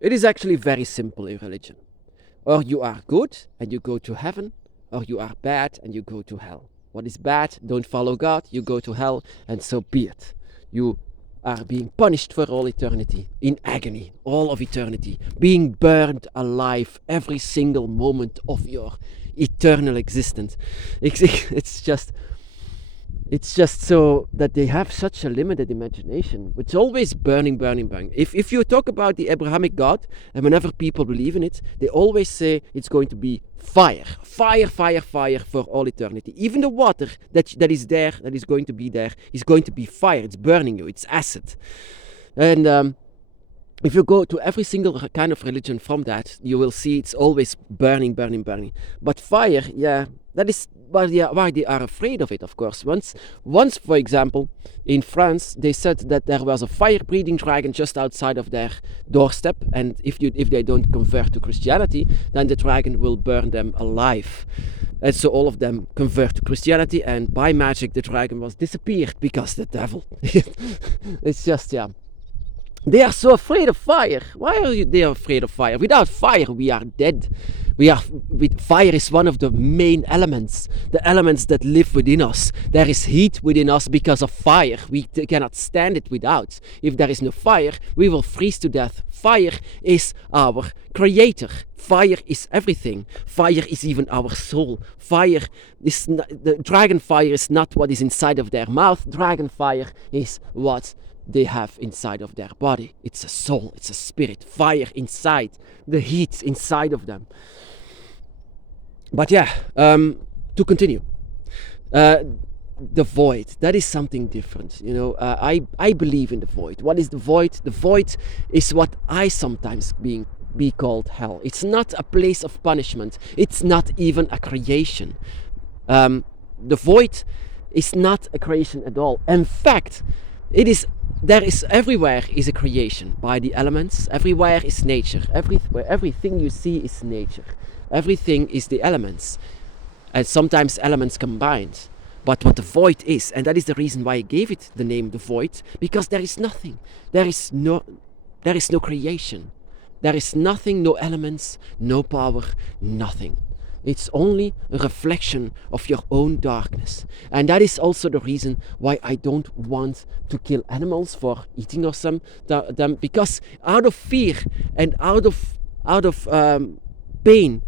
It is actually very simple in religion. Or you are good and you go to heaven, or you are bad and you go to hell. What is bad, don't follow God, you go to hell, and so be it. You are being punished for all eternity, in agony, all of eternity, being burned alive every single moment of your eternal existence. It's just so that they have such a limited imagination. It's always burning, burning, burning. If you talk about the Abrahamic God, and whenever people believe in it, they always say it's going to be fire. Fire, fire, fire for all eternity. Even the water that is there, that is going to be there, is going to be fire. It's burning you. It's acid. And if you go to every single kind of religion from that, you will see it's always burning, burning, burning. But fire, yeah, that is why they are afraid of it, of course. Once, for example, in France, they said that there was a fire-breathing dragon just outside of their doorstep, and if they don't convert to Christianity, then the dragon will burn them alive. And so all of them convert to Christianity, and by magic the dragon was disappeared because the devil. It's just, yeah. They are so afraid of fire. Why are they afraid of fire? Without fire, we are dead. Fire is one of the main elements, the elements that live within us. There is heat within us because of fire. We cannot stand it without. If there is no fire, we will freeze to death. Fire is our creator. Fire is everything. Fire is even our soul. The dragon fire is not what is inside of their mouth. Dragon fire is what they have inside of their body. It's a soul, it's a spirit, fire inside, the heat inside of them. But yeah, to continue, the void, that is something different. I believe in the void. What is the void? The void is what I sometimes be called hell. It's not a place of punishment. It's not even a creation. The void is not a creation at all. In fact, everywhere is a creation by the elements. Everywhere is nature. Everything you see is nature. Everything is the elements, and sometimes elements combined. But what the void is, and that is the reason why I gave it the name the void, because there is nothing. There is no creation. There is nothing, no elements, no power, nothing. It's only a reflection of your own darkness. And that is also the reason why I don't want to kill animals for eating or them, because out of fear and out of pain,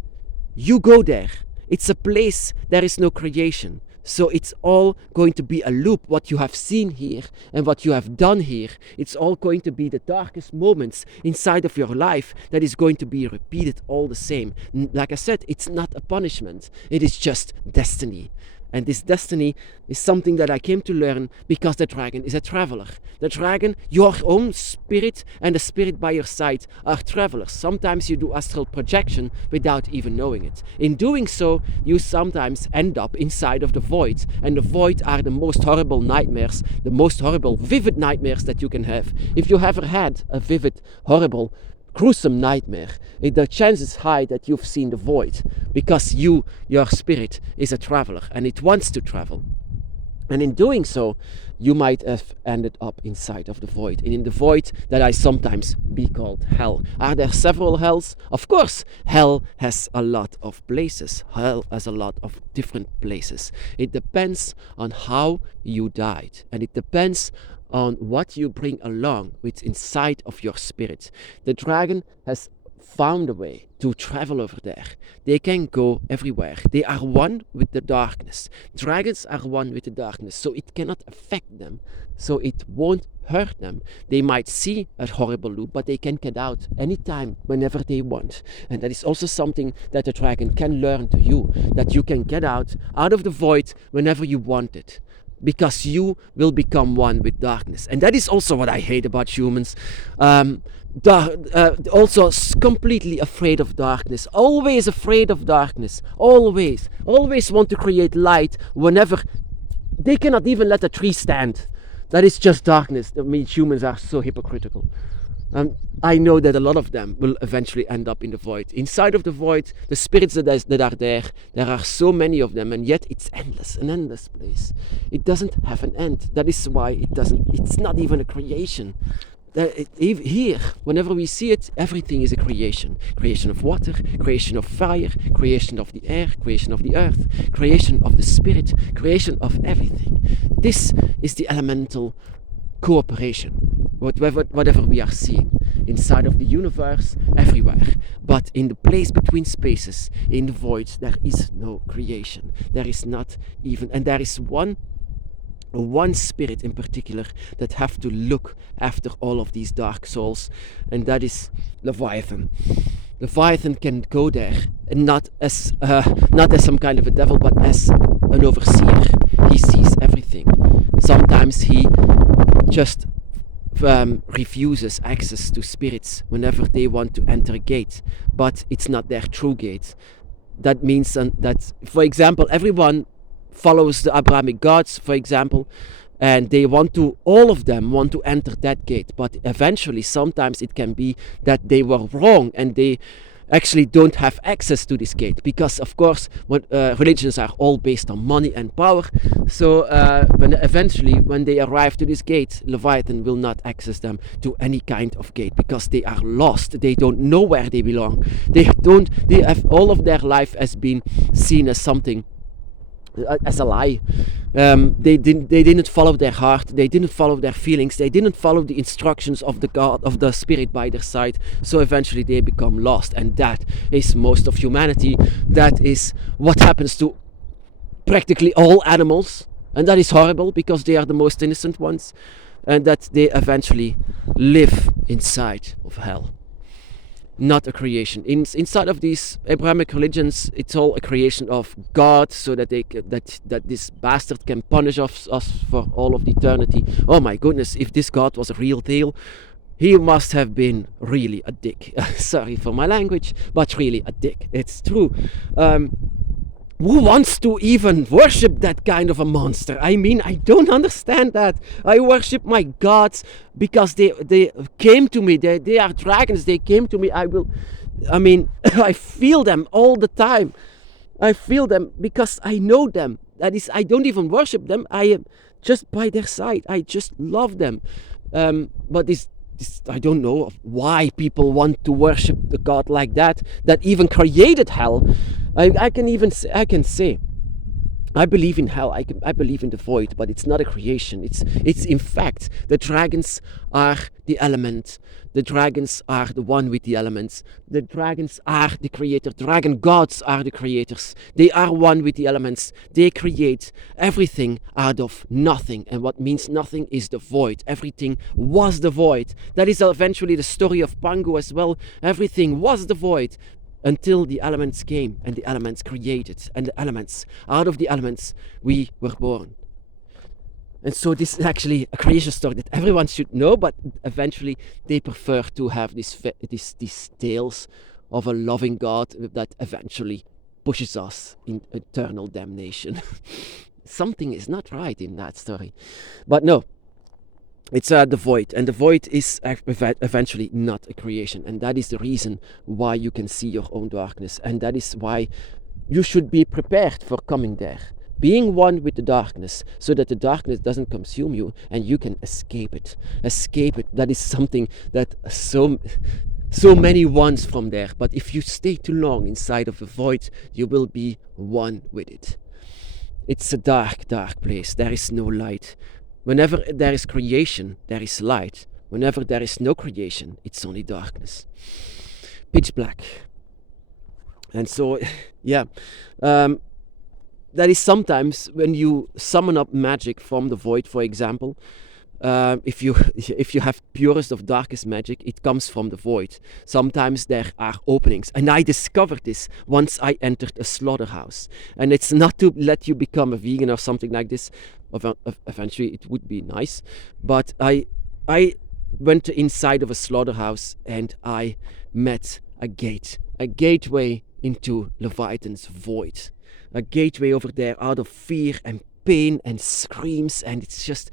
you go there. It's a place, there is no creation. So it's all going to be a loop, what you have seen here and what you have done here. It's all going to be the darkest moments inside of your life that is going to be repeated all the same. Like I said, it's not a punishment. It is just destiny. And this destiny is something that I came to learn because the dragon is a traveler. The dragon, your own spirit and the spirit by your side are travelers. Sometimes you do astral projection without even knowing it. In doing so, you sometimes end up inside of the void. And the void are the most horrible nightmares, the most horrible, vivid nightmares that you can have. If you ever had a vivid, horrible, gruesome nightmare, the chances high that you've seen the void, because your spirit is a traveler and it wants to travel. And in doing so, you might have ended up inside of the void. And in the void that I sometimes be called hell. Are there several hells? Of course, hell has a lot of places. Hell has a lot of different places. It depends on how you died. And it depends on what you bring along with inside of your spirit. The dragon has found a way to travel over there. They can go everywhere. They are one with the darkness. Dragons are one with the darkness, so it cannot affect them, so it won't hurt them. They might see a horrible loop, but they can get out anytime, whenever they want. And that is also something that the dragon can learn to you, that you can get out of the void whenever you want it, because you will become one with darkness. And that is also what I hate about humans. Also completely afraid of darkness, always afraid of darkness, always want to create light whenever they cannot even let a tree stand. That is just darkness. I mean, humans are so hypocritical. I know that a lot of them will eventually end up in the void. Inside of the void, the spirits that are there are so many of them, and yet it's endless, an endless place. It doesn't have an end. That is why it's not even a creation. Here, whenever we see it, everything is a creation. Creation of water, creation of fire, creation of the air, creation of the earth, creation of the spirit, creation of everything. This is the elemental cooperation, whatever we are seeing inside of the universe, everywhere. But in the place between spaces, in the void, there is no creation. There is not even, and there is one spirit in particular that have to look after all of these dark souls, and that is Leviathan. Leviathan can go there, and not as some kind of a devil, but as an overseer. He sees everything. Sometimes he just refuses access to spirits whenever they want to enter a gate, but it's not their true gate. That means that, for example, everyone follows the Abrahamic gods, for example, and all of them want to enter that gate, but eventually sometimes it can be that they were wrong and they actually don't have access to this gate, because of course religions are all based on money and power. So when they arrive to this gate, Leviathan will not access them to any kind of gate, because they are lost. They don't know where they belong. They have all of their life has been seen as something, as a lie. They didn't follow their heart. They didn't follow their feelings. They didn't follow the instructions of the God, of the spirit by their side. So eventually they become lost, and that is most of humanity. That is what happens to practically all animals, and that is horrible, because they are the most innocent ones, and that they eventually live inside of hell. Not a creation. Inside of these Abrahamic religions, it's all a creation of God, so that that this bastard can punish us for all of eternity. Oh my goodness, if this God was a real deal, he must have been really a dick. Sorry for my language, but really a dick. It's true. Who wants to even worship that kind of a monster? I mean, I don't understand that. I worship my gods because they came to me. They are dragons. They came to me. I feel them all the time. I feel them because I know them. That is, I don't even worship them. I am just by their side. I just love them. But this I don't know why people want to worship the God like that even created hell. I can say I believe in hell. I believe in the void, but it's not a creation. It's in fact, the dragons are the element. The dragons are the one with the elements. The dragons are the creator. Dragon gods are the creators. They are one with the elements. They create everything out of nothing. And what means nothing is the void. Everything was the void. That is eventually the story of Pangu as well. Everything was the void, until the elements came and the elements created, and out of the elements we were born. And so this is actually a creation story that everyone should know, but eventually they prefer to have these tales of a loving God that eventually pushes us in eternal damnation. Something is not right in that story. But no, it's the void, and the void is eventually not a creation, and that is the reason why you can see your own darkness, and that is why you should be prepared for coming there, being one with the darkness, so that the darkness doesn't consume you and you can escape it. That is something that so many wants from there, but if you stay too long inside of the void, you will be one with it. It's a dark place. There is no light. Whenever there is creation, there is light. Whenever there is no creation, it's only darkness. Pitch black. And so, yeah, that is sometimes when you summon up magic from the void, for example. If you have purest of darkest magic, it comes from the void. Sometimes there are openings, and I discovered this once I entered a slaughterhouse. And it's not to let you become a vegan or something like this. Eventually it would be nice, but I went inside of a slaughterhouse and I met a gateway into Leviathan's void, a gateway over there out of fear and pain and screams, and it's just,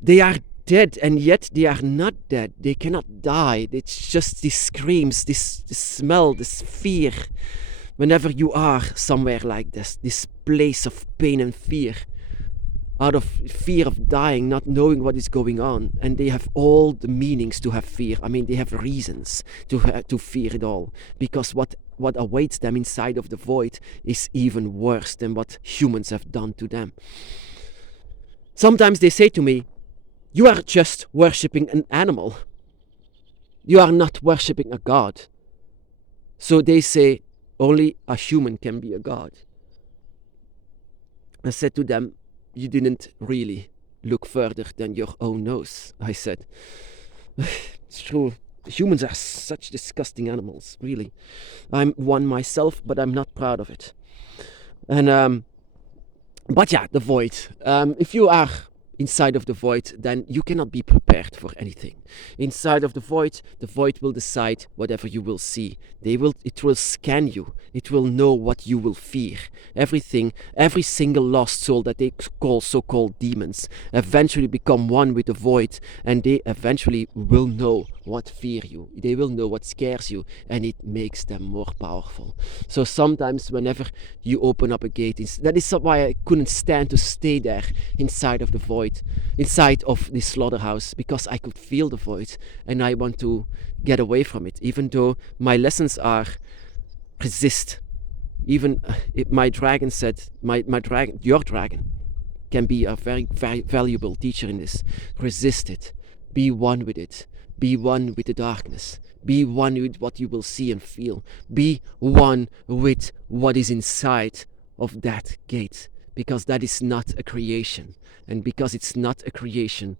they are dead and yet they are not dead. They cannot die. It's just these screams, this smell, this fear. Whenever you are somewhere like this place of pain and fear, out of fear of dying, not knowing what is going on. And they have all the meanings to have fear. I mean, they have reasons to fear it all, because what awaits them inside of the void is even worse than what humans have done to them. Sometimes they say to me, you are just worshipping an animal. You are not worshipping a god. So they say, only a human can be a god. I said to them, you didn't really look further than your own nose. I said, it's true. Humans are such disgusting animals, really. I'm one myself, but I'm not proud of it. And but yeah, the void. If you are inside of the void, then you cannot be prepared for anything. Inside of the void will decide whatever you will see. It will scan you. It will know what you will fear. Everything, every single lost soul that they call so-called demons eventually become one with the void, and they eventually will know what fear you. They will know what scares you, and it makes them more powerful. So sometimes whenever you open up a gate, that is why I couldn't stand to stay there inside of the void, inside of the slaughterhouse, because I could feel the void and I want to get away from it, even though my lessons are resist. Even my dragon said, your dragon can be a very, very valuable teacher in this. Resist it. Be one with it. Be one with the darkness. Be one with what you will see and feel. Be one with what is inside of that gate. Because that is not a creation. And because it's not a creation,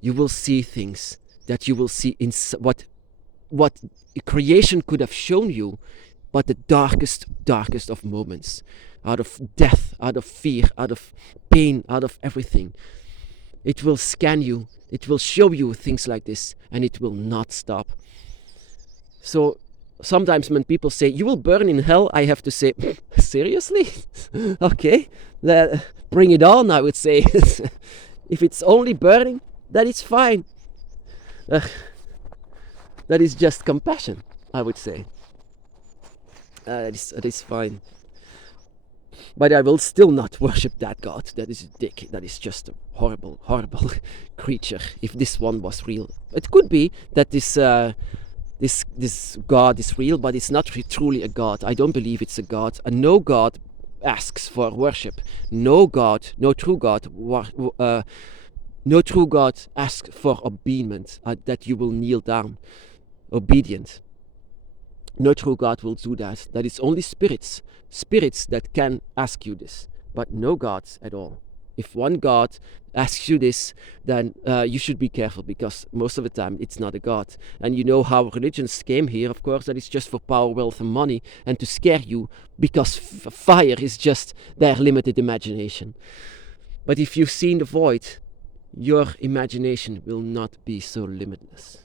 you will see things that you will see in what creation could have shown you, but the darkest of moments, out of death, out of fear, out of pain, out of everything. It will scan you, it will show you things like this, and it will not stop. So sometimes when people say, you will burn in hell, I have to say, seriously? Okay, bring it on, I would say. If it's only burning, that is fine. That is just compassion, I would say. That is fine. But I will still not worship that god. That is a dick. That is just a horrible, horrible creature. If this one was real, it could be that this god is real, but it's not truly a god. I don't believe it's a god. And no god asks for worship. No god, no true god, no true god asks for obedience. That you will kneel down, obedient. No true God will do that. That is only spirits that can ask you this, but no gods at all. If one God asks you this, then you should be careful, because most of the time it's not a God. And you know how religions came here, of course, that is just for power, wealth and money, and to scare you, because fire is just their limited imagination. But if you've seen the void, your imagination will not be so limitless.